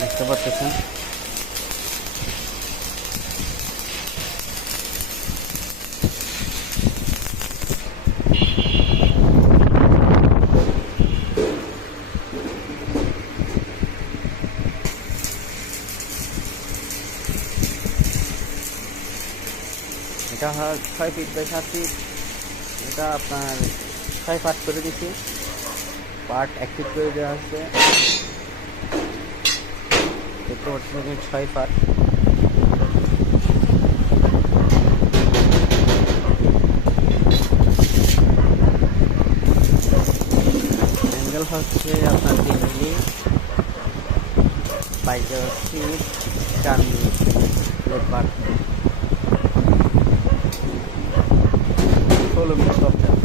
দেখতে পাচ্ছেন এটা 6 ফিট বাই 7 ফিট। এটা আপনার 6 পার্ট করে দিচ্ছি, পার্ট 1 ফিট করে দেওয়া হচ্ছে। দেখতে পাচ্ছেন 6 পার্ট। অ্যাঙ্গেল হচ্ছে আপনার 3 মিলি, 22 ফিট 4 মিলি পার্ট, 16 মিলি সফটওয়্যার।